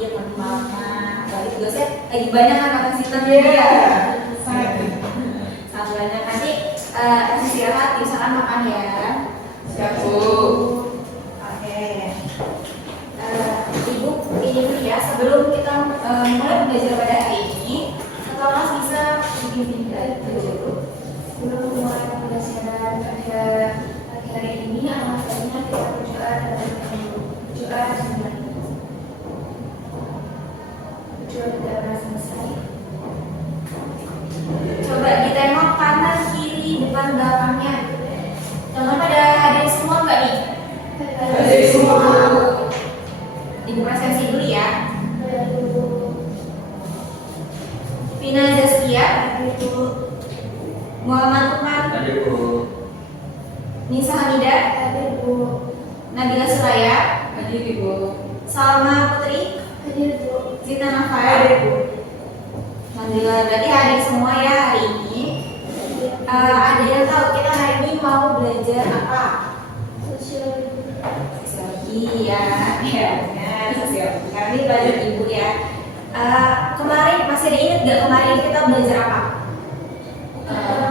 iya teman malamnya. Apalagi tugasnya lagi banyak kan kata sistem ya. Sangat banyak. Nanti kasih istirahat, misalkan makan ya. Siap Bu. Oke. Ibu ini dulu ya, sebelum kita mulai belajar pada hari ini, atau Mas bisa bikin video dulu. Sebelum mulai pembelajaran pada hari ini, anak saya kita berdoa sebenarnya. Berdoa tidak pernah selesai. Coba ditengok kanan kiri depan belakangnya. Jangan pada hadir semua nggak nih? Hadir semua. Ibu presensi dulu ya. Vina Zaskia, Muhammad Lukman, Hadir Bu. Nisa Hamidah, Nabila Suraya, Hadir Bu. Salma Putri, Zita Nafar, Alhamdulillah, berarti hadir semua ya hari ini. Ada yang tahu kita hari ini mau belajar apa? Sosiologi ya, benar, sosiologi. Karena ini belajar ibu ya. Kemarin masih ada ingat nggak kemarin kita belajar apa?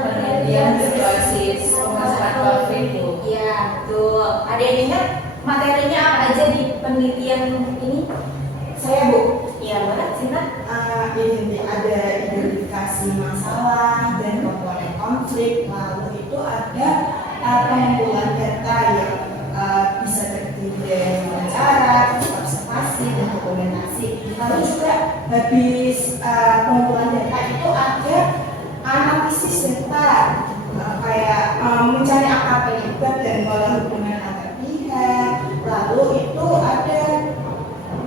Penelitian berbasis pemasaran konflik Bu. Iya betul. Ada yang ingat materinya apa aja di penelitian ini? Saya Bu. Iya benar, Cinta. Ini ada identifikasi masalah dan komponen konflik, lalu itu ada pengumpulan data yang bisa terdiri dari wawancara, observasi, dan dokumentasi. Lalu juga habis pengumpulan data itu ada analisis data, kayak mencari apa penyebab dan pola hubungan antar pihak. Lalu itu ada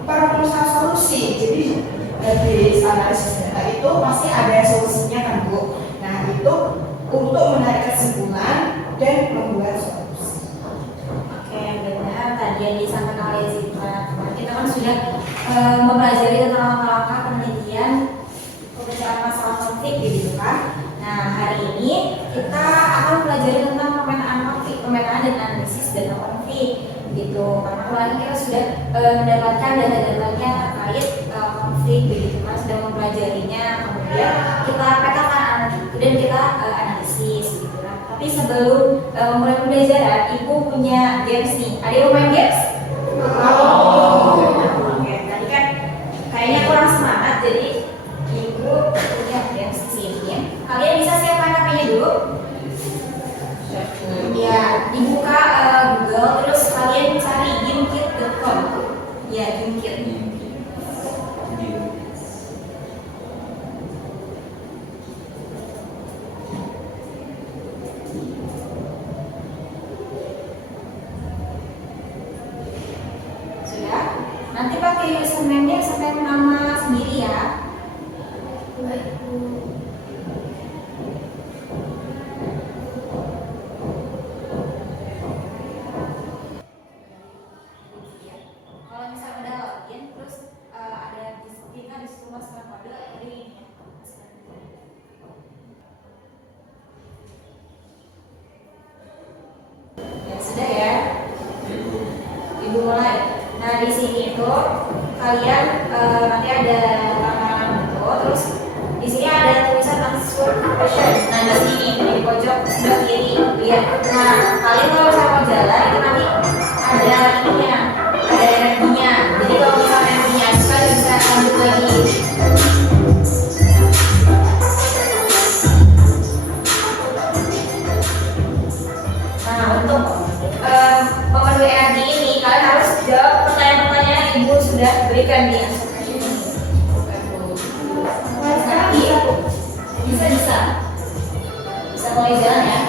perumusan solusi. Jadi habis analisis data itu pasti ada solusinya kan Bu. Nah itu untuk menarik kesimpulan dan membuat solusi. Oke, benar tadi yang disampaikan oleh Zita. Kita kan sudah mempelajari tentang langkah-langkah penelitian pembicaraan masalah konflik gitu kan. Nah, hari ini kita akan mempelajari tentang pemetaan konflik, pemetaan dan analisis data konflik gitu. Karena kemarin kita sudah mendapatkan data-datanya terkait konflik begitu kan, sudah mempelajarinya, kemudian kita petakan dan kita analisis gitu kan. Tapi sebelum mulai pembelajaran, Ibu punya games nih. Ada yang mau main games? Oke, tadi kan kayaknya kurang semangat, jadi Ibu punya games di sini. Kalian bisa siapkan HP-nya dulu. Ya, dibuka Google, terus kalian cari gamekit.com. Ya, gamekit. Sudah? Nanti pakai username-nya sampai nama sendiri ya. Kalau misalnya udah login, terus ada kita di situ masukkan kode, jadi ini ya. Ya sudah ya. Ibu mulai. Nah di sini itu kalian nanti ada tantangan itu, terus di sini ada tulisan answer question. Nah di sini di pojok sebelah kiri lihat. Nah kalian kalau misalnya mau jalan itu nanti ada ininya, ada energinya. Jadi kalau misalnya energinya habis bisa lanjut lagi. Nah untuk memenuhi energi ini kalian harus jawab pertanyaan-pertanyaan yang Ibu sudah berikan di answer question ini. Iya, bisa mulai jalan ya.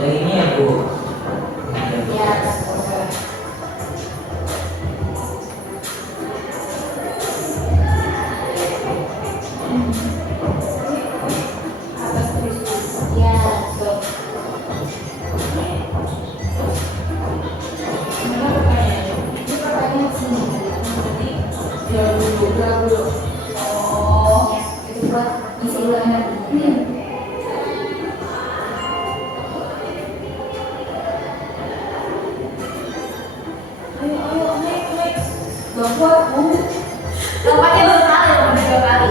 Yang ini ya Bu. Ya. Ya, betul. Ini pertanyaan sini. Jadi Lompatnya dua kali, lompatnya dua kali.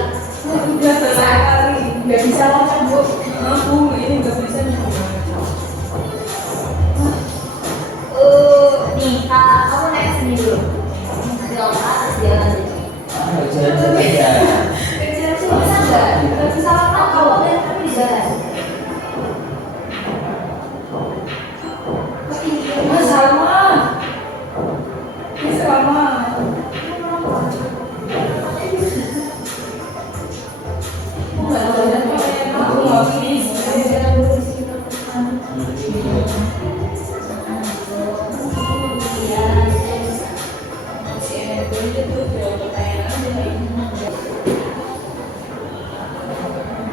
Udah selesai kali. Nggak bisa lompat, Bu. Aku ini nggak bisa nih. Nih, kamu naik sini dulu. Nanti lompat terus jalan. Jalan beda. Kecil sih bisa nggak? Nggak bisa lompat kalau udah tapi di jalan. Mas sama. Ini sama. Aku nggak bisa.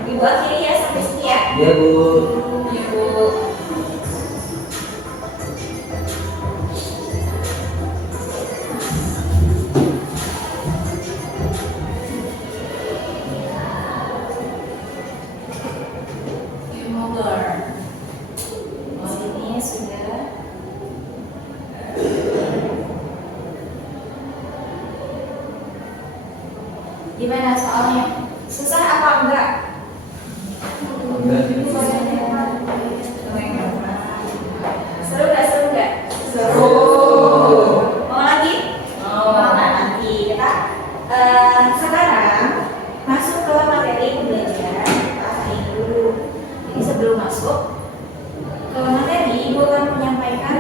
Dibuat kiri ya sampai sini ya. Ya Bu. Ibu. Sini sudah. Gimana soalnya? Susah apa enggak? Seru nggak? Seru nggak? Seru. Mau lagi? Mau. Nah, nanti kita sekarang masuk ke materi pembelajaran kita hari ini dulu. Jadi sebelum masuk ke materi, Ibu akan menyampaikan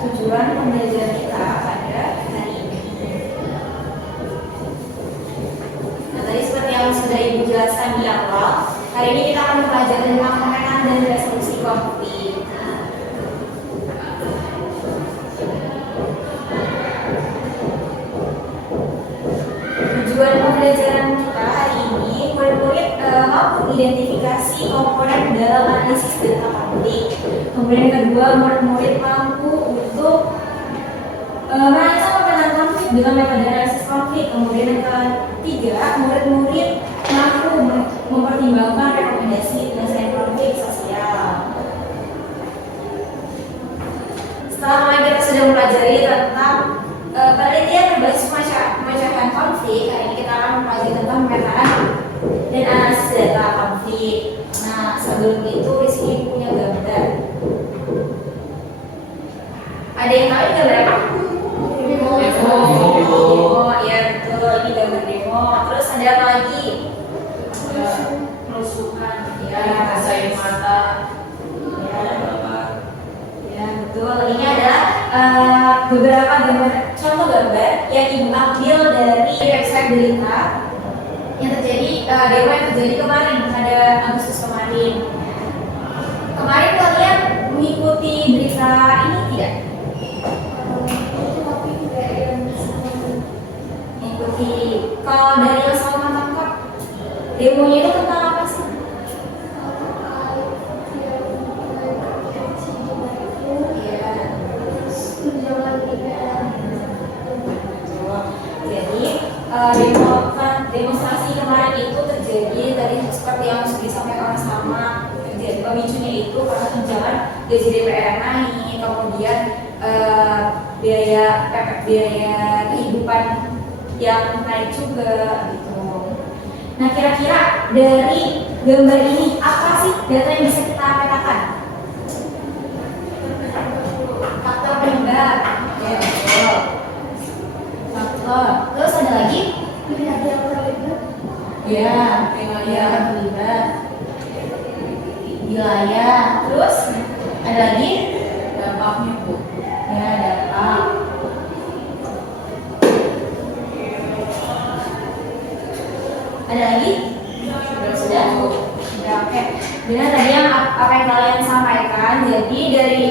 tujuan pembelajaran kita pada hari ini. Nah, tadi seperti yang sudah Ibu jelaskan di awal, hari ini kita akan mempelajari tentang pemetaan dan resolusi konflik. Tujuan pembelajaran kita hari ini, murid-murid mampu identifikasi komponen dalam analisis data konflik. Kemudian yang kedua, murid-murid mampu untuk merancang pemetaan konflik dengan metode analisis konflik. Kemudian yang ketiga, murid-murid mampu mempertimbangkan rekomendasi penyelesaian konflik sosial. Setelah kemarin kita sudah mempelajari tentang penelitian berbasis pemecahan konflik, hari ini kita akan mempelajari tentang pemetaan dan analisis data konflik. Nah, sebelum itu Rizky punya gambar. Ada yang tahu ini gambar apa? Demo, ya betul, ini gambar demo. Terus ada apa lagi? Pelusukan. Ya, Rasain mata. Ya betul, ini adalah beberapa gambar, contoh gambar yang Ibu ambil dari website berita yang terjadi, demo yang terjadi kemarin pada Agustus kemarin. Kemarin kalian mengikuti berita ini tidak? Mengikuti. Kalau dari yang sama tangkap, demonya itu tentang apa sih? Jadi demonstrasi kemarin itu terjadi tadi seperti yang sudah disampaikan sama, terjadi pemicunya itu karena tunjangan gaji DPR yang naik, kemudian biaya kehidupan yang naik juga gitu. Nah, kira-kira dari gambar ini apa sih data yang bisa kita petakan? Faktor penyebab, ya betul. Faktor. Terus ada lagi? Ya, terlibat. Wilayah. Terus ada lagi? Dampaknya, Bu. Ya, dampak. Ada lagi? Sudah. Ya, oke. Benar tadi yang apa yang kalian sampaikan. Jadi dari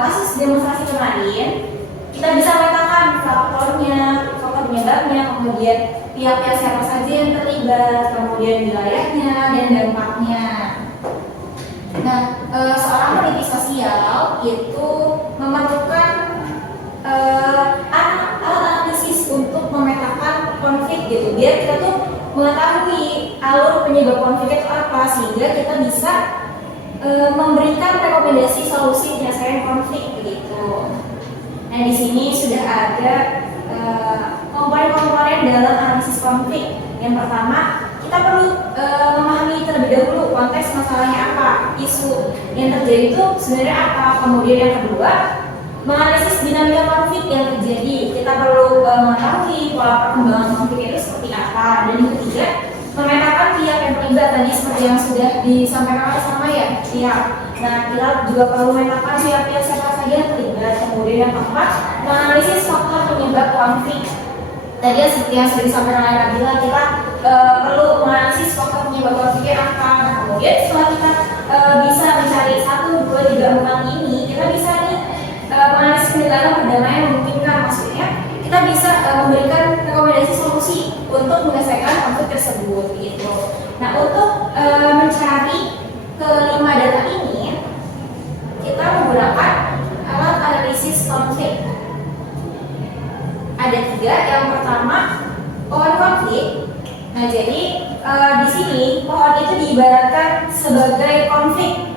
kasus demonstrasi kemarin, kita bisa memetakan faktornya, faktor penyebabnya, kemudian pihak-pihak siapa saja yang terlibat, kemudian wilayahnya dan dampaknya. Nah, seorang peneliti sosial itu memerlukan alat analisis untuk memetakan konflik gitu, biar kita tuh mengetahui alur penyebab konflik itu apa, sehingga kita bisa memberikan rekomendasi solusi penyelesaian konflik begitu. Nah, di sini sudah ada komponen-komponen dalam analisis konflik. Yang pertama, kita perlu memahami terlebih dahulu konteks masalahnya apa, isu yang terjadi itu sebenarnya apa. Kemudian yang kedua, menganalisis dinamika konflik yang terjadi. Kita perlu mengetahui pola perkembangan konflik itu seperti apa. Dan yang ketiga, memetakan pihak yang terlibat tadi seperti yang sudah disampaikan oleh sama ya pihak. Nah, kita juga perlu memetakan pihak-pihak siapa saja yang terlibat. Kemudian yang keempat, menganalisis faktor penyebab konflik. Tadi seperti yang sudah disampaikan oleh Nabila, kita perlu menganalisis faktor penyebab konfliknya apa. Nah, kemudian setelah kita bisa mencari 1, 2, 3, 4 ini, kita bisa nih menganalisis pendekatan perdamaian yang memungkinkan. Maksudnya kita bisa memberikan rekomendasi solusi untuk menyelesaikan konflik tersebut gitu. Nah, untuk mencari kelima data ini, kita menggunakan alat analisis konflik. Ada 3. Yang pertama, pohon konflik. Nah, jadi di sini pohon itu diibaratkan sebagai konflik,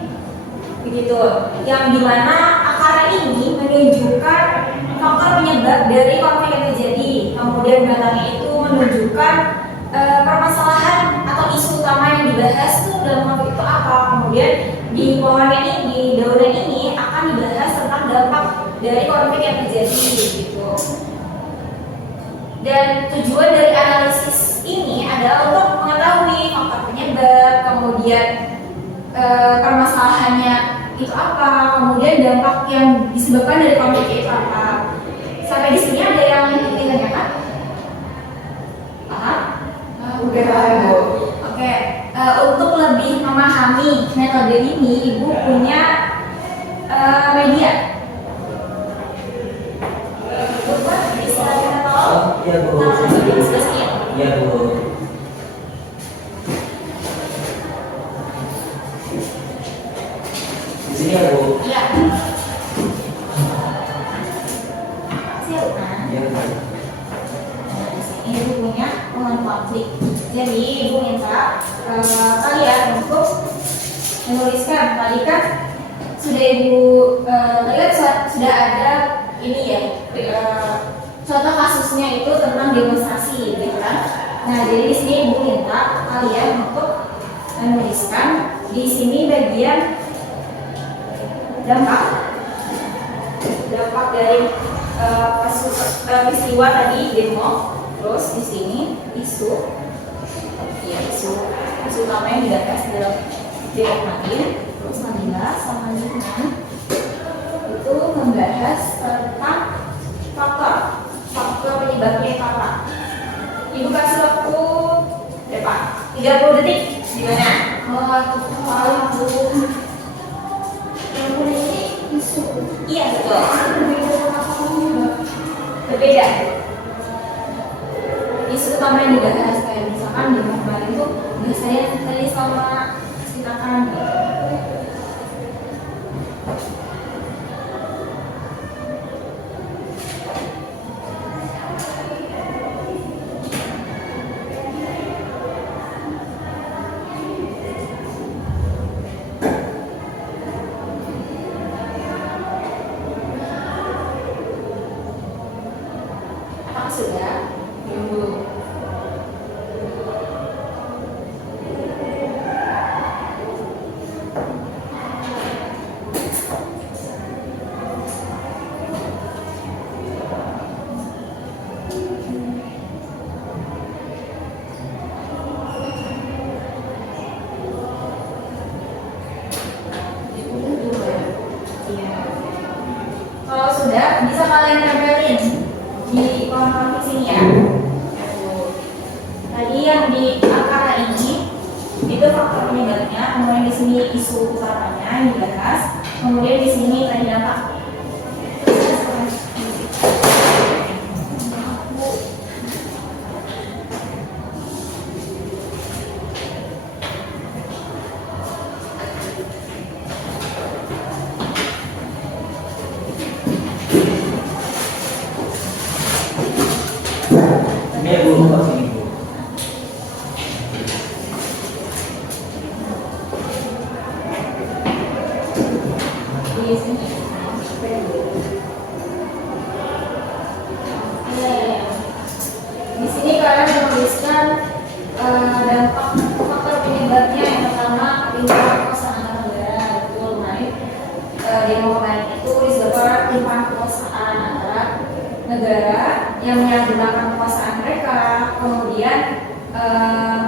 begitu. Yang dimana akar ini menunjukkan faktor penyebab dari konflik yang terjadi. Kemudian batangnya itu menunjukkan permasalahan atau isu utama yang dibahas itu dalam konflik itu apa. Kemudian di pohon ini, di daunan ini akan dibahas tentang dampak dari konflik yang terjadi, gitu. Dan tujuan dari analisis ini adalah untuk mengetahui faktor penyebab, kemudian permasalahannya itu apa, kemudian dampak yang disebabkan dari konflik itu apa. Sampai di sini ada yang ingin ditanyakan? Paham? Udah paham, Bu. Oke. Untuk lebih memahami metode ini, Ibu punya media. Buat bisa kita tahu? Iya, Bu. Iya, Bu. Di sini ya, Bu. Iya. Siap kan? Iya, Bu. Ini Ibu punya pohon konflik. Jadi Ibu minta kalian untuk menuliskan. Tadi kan sudah Ibu lihat sudah ada ini ya, contoh kasusnya itu tentang demonstrasi, gitu kan? Nah, jadi di sini Ibu minta kalian untuk menuliskan di sini bagian dampak dari peristiwa tadi demo. Terus di sini isu utama yang dibahas dalam demo tadi. Terus Nabila sama Lukman itu membahas tentang faktor penyebabnya apa. Ibu kasih waktu berapa? 30 detik. Gimana? Ini isu. Iya, betul. Berbeda. Isu utama yang dibahas kayak misalkan di kemarin itu biasanya tadi sama ceritakan sudah dulu. Kalau sudah, bisa kalian tempelin di pohon sini ya. Tadi yang di akar ini itu faktor penyebabnya, kemudian di sini isu utamanya yang dibahas, kemudian di sini tadi dampak. Ini ya, Bu. Ke sini, Bu. Di sini. Iya. suara limpahan kekuasaan antara negara yang menyalahgunakan kekuasaan mereka, kemudian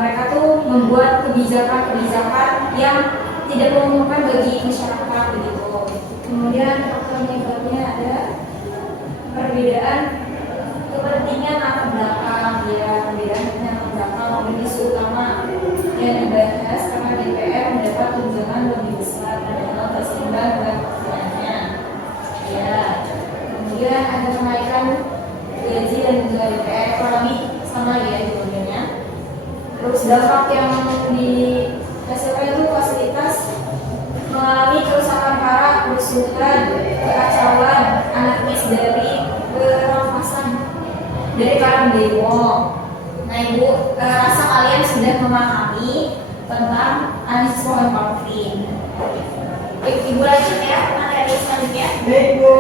mereka tuh membuat kebijakan-kebijakan yang tidak menguntungkan bagi masyarakat begitu. Kemudian faktor penyebabnya ada perbedaan kepentingan latar belakang, ya perbedaan kepentingan latar belakang menjadi isu utama yang dibahas karena DPR mendapat tunjangan lebih besar dalam terseimbang dengan pekerjaannya. Ya, kemudian ada kenaikan gaji dan juga DPR ekonomi sama ya dua-duanya. Terus dampak yang dihasilkan itu fasilitas mengalami kerusakan parah, kerusuhan, kekacauan, anarkis dari perampasan dari para demo. Nah ibu, rasa kalian sudah memahami tentang anarkisme dan konflik. Ibu lanjut ya, materi selanjutnya. Baik Bu.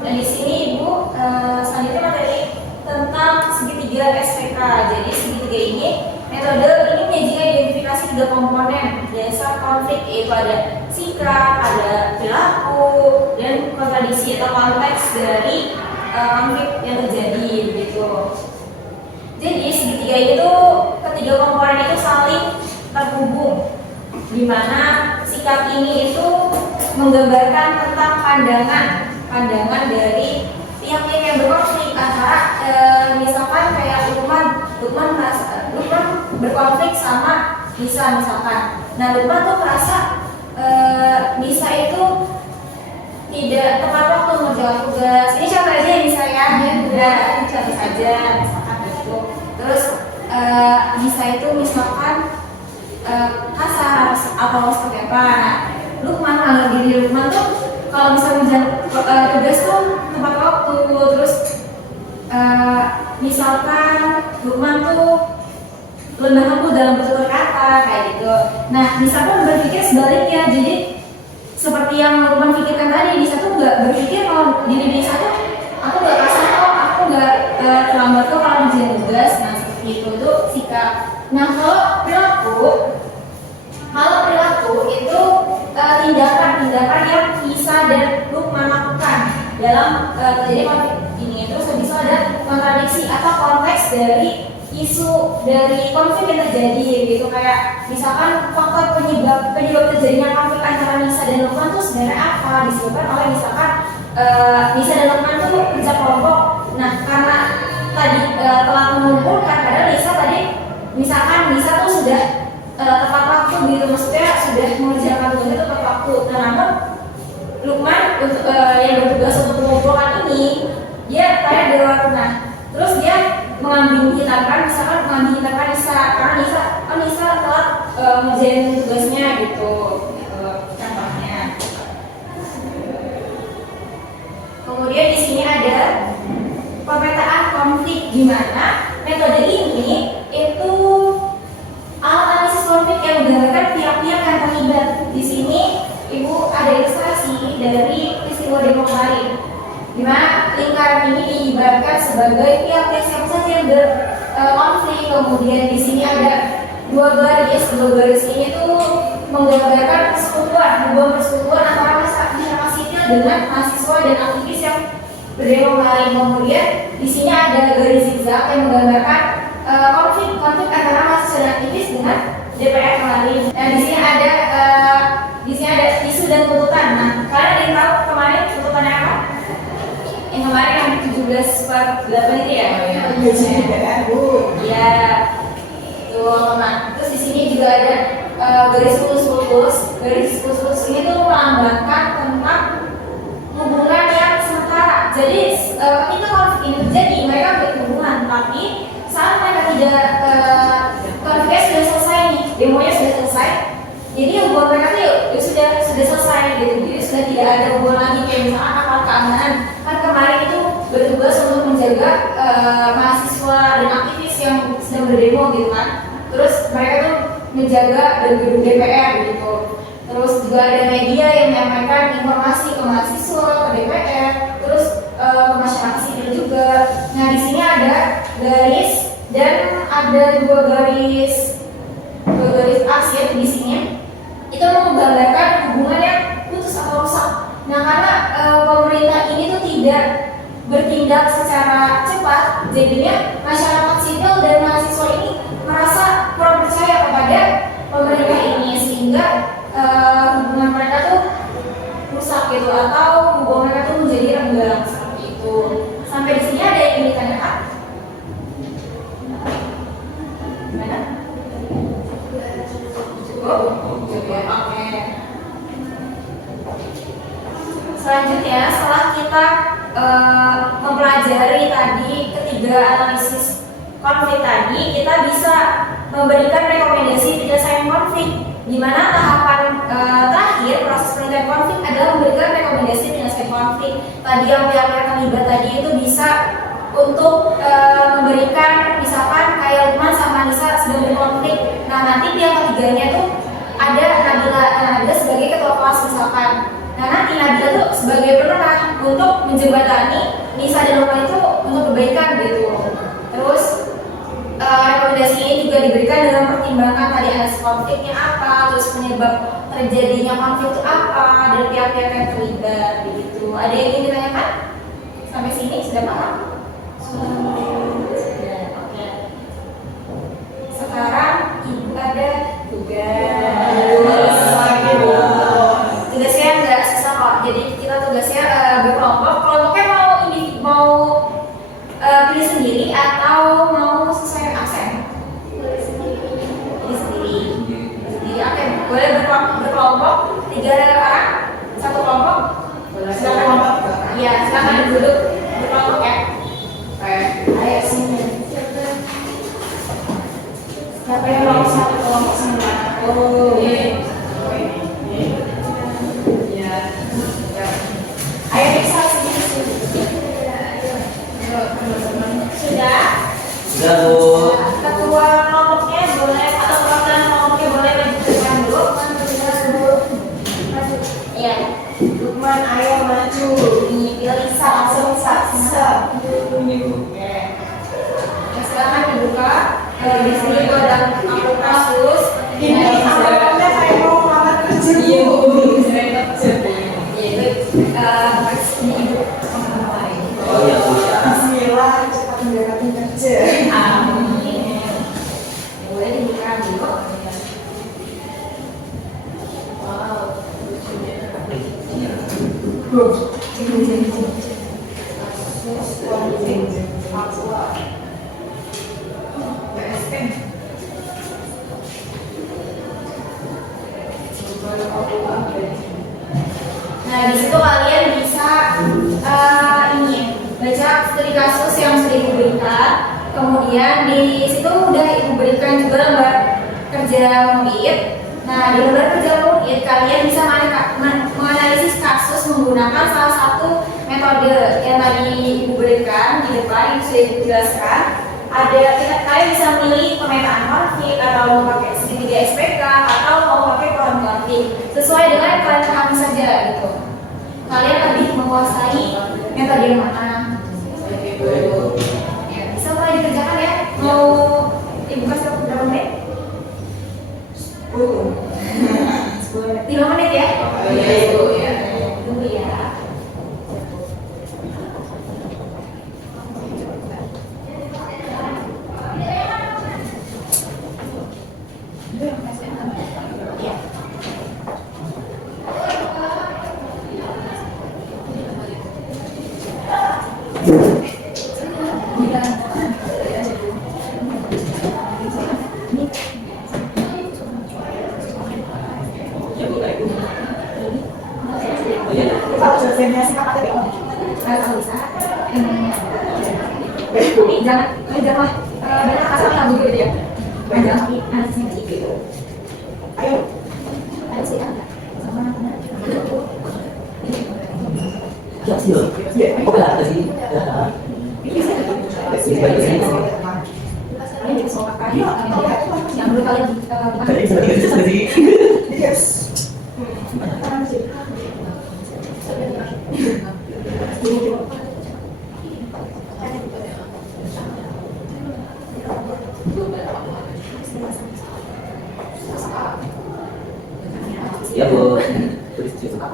Dan di sini ibu selanjutnya materi tentang segitiga SPK. Jadi segitiga ini metode ini menyajikan identifikasi tiga komponen dasar konflik, yaitu ada sikap, ada perilaku, dan kontradiksi atau konteks dari konflik yang terjadi begitu. Jadi segitiga itu ketiga komponen itu saling terhubung, di mana sikap ini itu menggambarkan tentang pandangan dari pihak-pihak yang berkonflik antara misalkan kayak Lukman berkonflik sama Nisa misalkan. Nah Lukman tuh merasa Nisa itu tidak tepat waktu mengerjakan tugas. Ini contoh aja ya Nisa ya, udah ini contoh saja misalkan gitu. Terus Nisa itu misalkan kasar atau seperti apa. Nah, Lukman kalau diri Lukman tuh kalau misalnya tugas tuh tepat waktu, terus misalkan Lukman tuh rendah lembut dalam bertutur kata kayak gitu. Nah, Nisa pun berpikir sebaliknya. Jadi seperti yang Lukman pikirkan tadi, Nisa tuh nggak berpikir kalau diri Nisa tuh aku nggak kasar kok, aku nggak terlambat kok kalau ngerjain tugas. Nah, seperti itu tuh sikap. Nah, kalau perilaku itu tindakan yang Nisa dan Lukman lakukan dalam terjadi konflik ini. Terus habis itu ada kontradiksi atau konteks dari isu dari konflik yang terjadi gitu, kayak misalkan faktor penyebab terjadinya konflik antara Nisa dan Lukman itu sebenarnya apa, disebabkan oleh misalkan Nisa dan Lukman itu kerja kelompok. Nah karena tadi telah mengumpulkan, padahal Nisa tadi misalkan Nisa tuh sudah tepat waktu gitu, maksudnya sudah mengerjakan tugas itu tepat waktu. Nah namun Lukman untuk yang bertugas untuk mengumpulkan ini dia kayak di luar. Nah terus dia mengambil hitamkan, misalkan mengambil hitamkan Nisa karena Nisa telah ngerjain tugasnya gitu contohnya. Kemudian di sini ada pemetaan konflik, di mana metode ini itu alat analisis konflik yang menggambarkan pihak-pihak yang terlibat. Di sini ibu ada ilustrasi dari peristiwa demo kemarin, di mana lingkaran ini diibaratkan sebagai pihak-pihak siapa saja yang berkonflik. Kemudian di sini ada dua garis ini tuh menggambarkan hubungan persekutuan antara masyarakat sipil dengan mahasiswa dan aktivis yang berdemo kemarin. Kemudian di sini ada garis zigzag yang menggambarkan konflik antara mahasiswa dan aktivis dengan DPR kemarin. Dan di sini ada isu dan tuntutan. Nah, kalian ada yang tahu kemarin tuntutannya apa? Yang kemarin yang 17/8 itu ya? Gaji DPR Bu. Iya. Tuh, nah, terus di sini juga ada garis putus. Garis putus ini tuh melambangkan tentang hubungan yang sementara. Jadi ketika konflik ini terjadi, mereka berhubungan, tapi saat mereka tidak konfliknya sudah selesai nih, demonya sudah selesai. Jadi hubungan mereka tuh sudah selesai gitu. Jadi sudah tidak ada hubungan lagi kayak misalkan aparat keamanan kan kemarin itu bertugas untuk menjaga mahasiswa dan aktivis yang sedang berdemo gitu kan. Terus mereka tuh menjaga gedung DPR gitu. Terus juga ada media yang menyampaikan informasi ke mahasiswa, ke DPR, terus ke masyarakat sipil juga. Nah di sini ada garis dan ada dua garis arsir di sini. Itu menggambarkan hubungan yang putus atau rusak. Nah, karena pemerintah ini tuh tidak bertindak secara cepat, jadinya masyarakat sipil dan mahasiswa ini merasa kurang percaya kepada pemerintah ini, sehingga hubungan mereka tuh rusak gitu, atau hubungan mereka tuh menjadi renggang seperti itu. Sampai di sini ada yang ingin ditanyakan? Gimana? Cukup? Cukup, oke. Selanjutnya, setelah kita mempelajari tadi ketiga analisis konflik tadi, kita bisa memberikan rekomendasi penyelesaian konflik, di mana tahapan terakhir proses penyelesaian konflik adalah memberikan rekomendasi penyelesaian konflik. Tadi yang pihak-pihak terlibat tadi itu bisa untuk memberikan, misalkan kayak Lukman sama Nisa sedang berkonflik. Nah, nanti pihak ketiganya tuh ada Nabila sebagai ketua kelas misalkan. Nah, nanti Nabila tuh sebagai penerang untuk menjembatani Nisa dan Lukman itu untuk kebaikan gitu. Terus rekomendasi ini juga diberikan dengan pertimbangan tadi analisis konfliknya apa, terus penyebab terjadinya konflik itu apa, dan pihak-pihak yang terlibat begitu. Ada yang ingin ditanyakan? Sampai sini sudah paham? Sudah, oke. Sekarang ibu ada tugas. Tugasnya nggak susah kok. Jadi kita tugasnya berkelompok. Kelompoknya mau pilih sendiri atau mau sesuai absen? Pilih sendiri. Oke, boleh berkelompok 3 orang, 1 kelompok. Silakan. Iya, silakan duduk berkelompok ya. Ayo sini. Siapa yang mau satu kelompok semua? Oh, iya. Ya. Ayo bisa sini. Sudah? Sudah, Bu. Ketua kelompoknya boleh atau perwakilan kelompoknya boleh maju ke depan dulu. Iya. Lukman, ayo maju. Ini pilih langsung Sa. Nah, silakan dibuka. Di sini itu ada amplop kasus. Ini amplopnya kayak mau ngelamar kerja. Iya, Bu. Saya kerja. Ini ibu. Oh ya, Bu. Bismillah, cepat mendapatkan kerja. Amin. Boleh dibuka dulu. Wow. Nah, di situ kalian bisa baca studi kasus yang sudah ibu berikan. Kemudian di situ udah ibu berikan juga lembar kerja murid. Nah, di lembar kerja murid kalian bisa menganalisis kasus menggunakan salah satu metode yang tadi ibu berikan di depan yang sudah ibu jelaskan. Kalian bisa memilih pemetaan konflik atau mau pakai segitiga SPK atau mau pakai pohon konflik sesuai dengan yang kalian pahami saja gitu. Kalian lebih menguasai metode yang mana? Ya, bisa mulai dikerjakan ya. Mau ibu kasih waktu berapa menit? 5 menit ya? Oh, iya, Ibu, ya. Tunggu ya. Ya. Kalau dosennya sih kakak tadi. Kalau bisa. Jangan banyak asal lagu gitu ya. Jangan analisnya gitu. Ayo. Ada sih enggak? Sama mana? Ya, sih. Oke lah, tadi. Ini soal kayu. Yang dulu kalian Kayaknya sudah 3 jam tadi. Yes. Iya bu. Tulis di situ. Bu,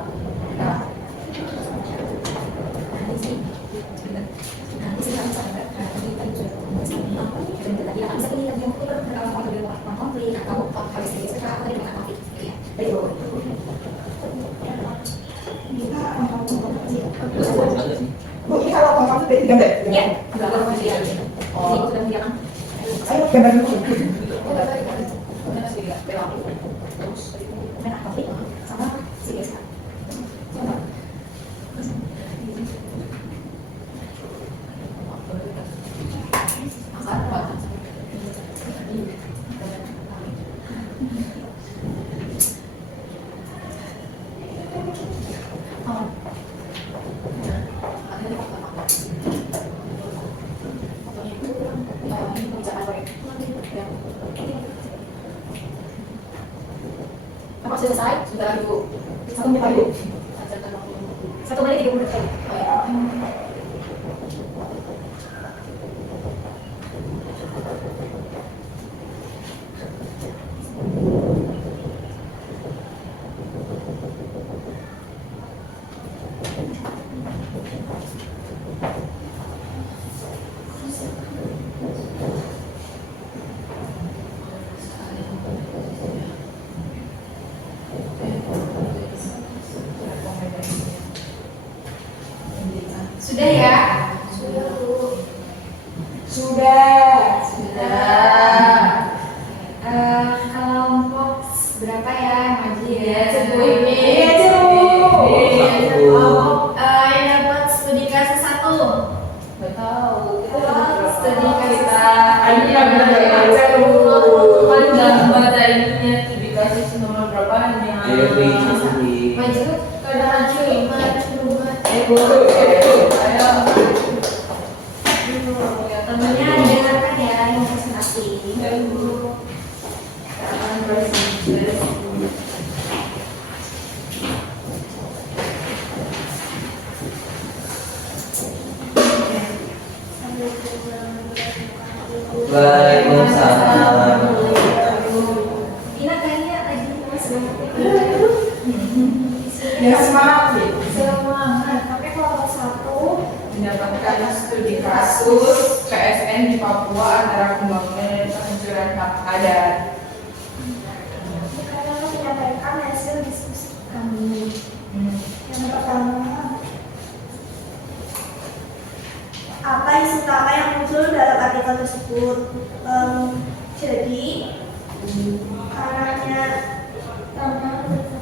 ini kalau konflik dari gambar. Ya, sudah Ayo gambar dulu. merah konflik sama si Desa. Apa sudah selesai? Sudah ibu. 1 menit lagi. 1 menit 30 detik. Sudah ya? Sudah Bu. Sudah. Kelompok berapa ya Maji ya? Bu ini. Iya, Bu. Yang dapat studi kasus 1. Nggak tahu. Studi kasus Ini yang baca dulu. Panjang baca ininya studi kasus nomor berapanya. Dewi sendiri. Maju ke maju. Bu. Ayo. Temennya didengarkan ya yang presentasi. Waalaikumsalam. Ina kayaknya lagi semangat. Ya semangat nih. Semangat. Tapi kelompok 1 Mendapatkan studi kasus KSN di Papua antara pembangunan dan penghancuran hak adat. Karena menyampaikan hasil diskusi kami. Yang pertama, apa isu utama yang muncul dalam artikel tersebut? Jadi,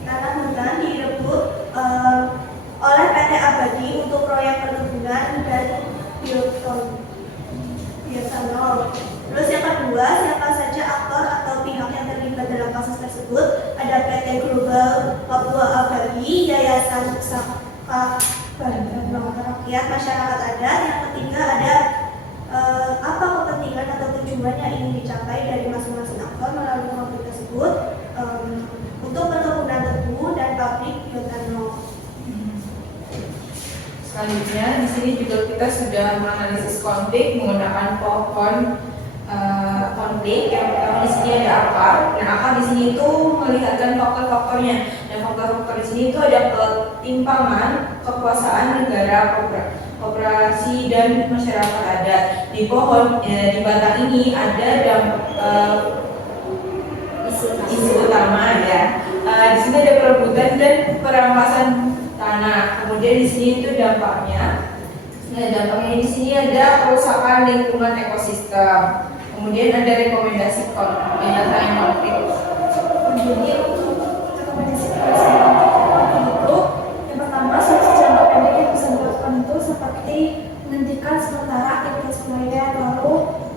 tanah hutan direbut oleh PT Abadi untuk proyek perkebunan dan bioetanol. Terus yang kedua, siapa saja aktor atau pihak yang terlibat dalam kasus tersebut? Ada PT Global Papua Abadi, Yayasan Pusaka Badan Rakyat, Masyarakat Adat. Yang ketiga ada apa kepentingan atau tujuan yang ingin dicapai dari masing-masing aktor melalui konflik tersebut untuk perkebunan tebu dan pabrik bioetanol. Selanjutnya di sini juga kita sudah menganalisis konflik menggunakan pohon konflik. Yang pertama di sini ada akar. Nah, akar di sini itu melihatkan faktor-faktornya. Dan faktor-faktor di sini itu ada ketimpangan kekuasaan negara, koperasi dan masyarakat adat. Di pohon di batang ini ada isu utama ya. Di sini ada perebutan dan perampasan tanah. Kemudian di sini itu dampaknya. Nah, dampaknya di sini ada kerusakan lingkungan ekosistem. Kemudian ada rekomendasi penyelesaian konflik. Jadi untuk rekomendasi penyelesaian konflik itu, yang pertama solusi jangka pendek yang bisa dilakukan itu seperti menghentikan sementara aktivitas proyek, lalu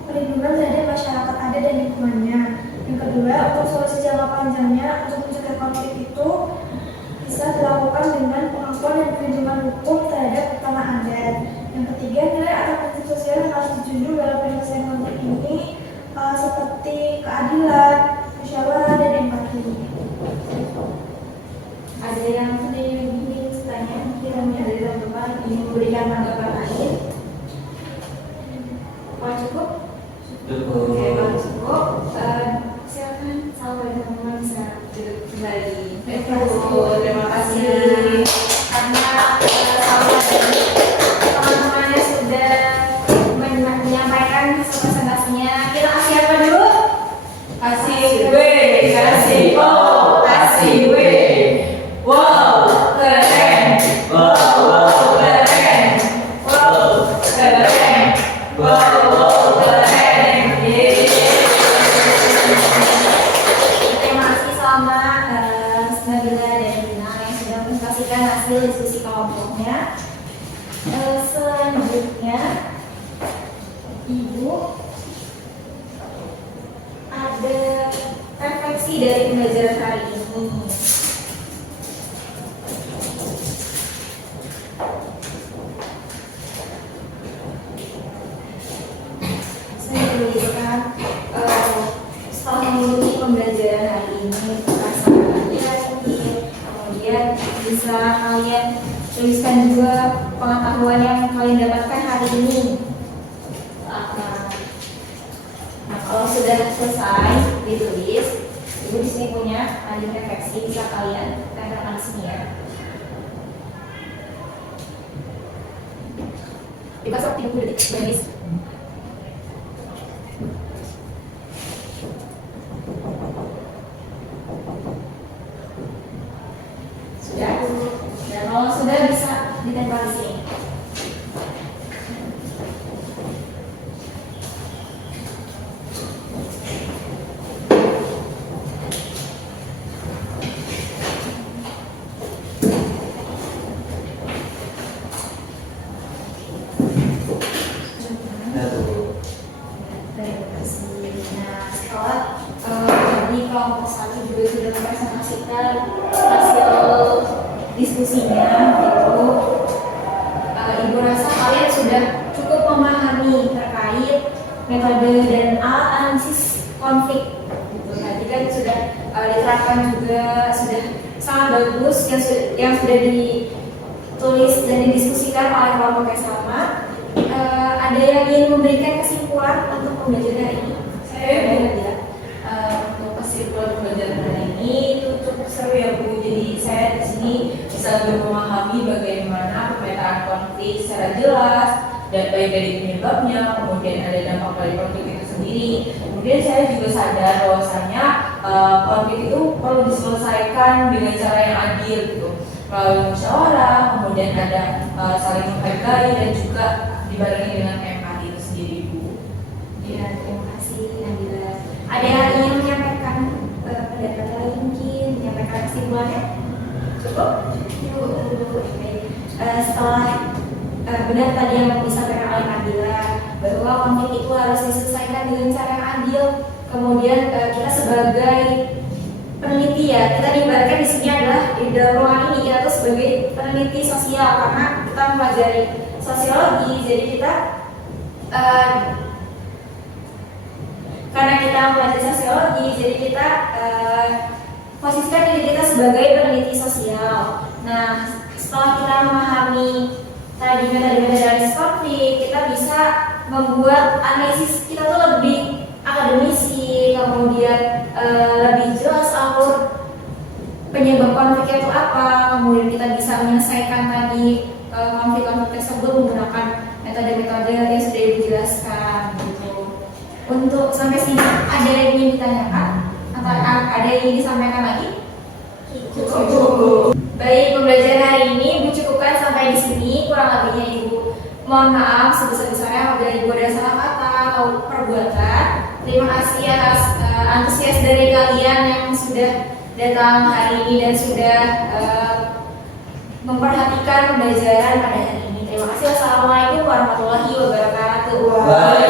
perlindungan terhadap masyarakat adat dan lingkungannya. Yang kedua, untuk solusi jangka panjangnya untuk mencegah konflik itu bisa dilakukan dengan pengakuan dan perlindungan hukum terhadap tanah adat. Yang ketiga, nilai atau prinsip sosial yang harus dijunjung dalam penyelesaian konflik ini seperti keadilan, musyawarah, dan empati. Ada yang ingin tanya, kiranya dari teman-teman ingin memberikan tanggapan lain? Apa cukup? Oke, kalau cukup, silakan sama teman-teman bisa duduk kembali. kembali. Terima kasih. Karena sama dari teman-temannya sudah menyampaikan presentasinya. Kita kasih apa dulu? Kasih W, kasih O, kasih W. Wow, keren. Wow, keren. Wow, keren. Wow, keren. Yeay. Terima kasih sama Nabila dan Dina yang sudah mempresentasikan hasil diskusi kelompoknya. Selanjutnya, Ibu ada refleksi dari pembelajaran hari ini. Saya tuliskan setelah mengikuti pembelajaran hari ini perasaannya mungkin, kemudian bisa kalian tuliskan juga pengetahuan yang kalian dapatkan hari ini. Nah, kalau sudah selesai ditulis, Ibu di sini punya lanjut refleksi, bisa kalian tempelkan di sini ya. Dikasih 30 detik baris. Sudah? Dan kalau sudah bisa ditempel di sini. Terima kasih. Nah, setelah di kelompok satu juga sudah mempresentasikan hasil diskusinya, itu Ibu rasa kalian sudah cukup memahami terkait metode dan alat analisis konflik. Gitu. Nah, jika sudah diterapkan juga sudah sangat bagus yang sudah ditulis dan didiskusikan oleh kelompok yang sama. Ada yang ingin memberikan kesimpulan untuk pembelajaran hari ini? Saya ya, untuk kesimpulan pembelajaran hari ini itu cukup seru ya Bu. Jadi saya di sini bisa lebih memahami bagaimana pemetaan konflik secara jelas dan baik dari penyebabnya, kemudian ada dampak dari konflik itu sendiri. Kemudian saya juga sadar bahwasanya konflik itu perlu diselesaikan dengan cara yang adil gitu, melalui musyawarah, kemudian ada saling menghargai dan juga dibarengi dengan empati itu sendiri Bu. Ya, terima kasih Nabila. Ada yang ingin menyampaikan pendapat lain mungkin, menyampaikan kesimpulannya? Cukup? Baik. Setelah benar tadi yang disampaikan oleh Nabila bahwa konflik itu harus diselesaikan dengan cara yang adil. Kemudian kita sebagai peneliti ya, kita diibaratkan di sini adalah di dalam ruangan ini kita tuh sebagai peneliti sosial karena kita mempelajari sosiologi, jadi kita karena kita mempelajari sosiologi, jadi kita posisikan diri kita sebagai peneliti sosial. Nah, setelah kita memahami tadi metode-metode analisis konflik, kita bisa membuat analisis kita tuh lebih akademisi, kemudian lebih jelas alur penyebab konfliknya itu apa, kemudian kita bisa menyelesaikan tadi konflik-konflik tersebut menggunakan metode-metode yang sudah dijelaskan gitu. Untuk sampai sini ada yang ingin ditanyakan atau ada yang ingin disampaikan lagi? Cukup. Baik, pembelajaran hari ini Ibu cukupkan sampai di sini. Kurang lebihnya Ibu mohon maaf sebesar-besarnya apabila Ibu ada salah kata atau perbuatan. Terima kasih atas antusias dari kalian yang sudah datang hari ini dan sudah memperhatikan pembelajaran pada hari ini. Terima kasih. Wassalamualaikum warahmatullahi wabarakatuh.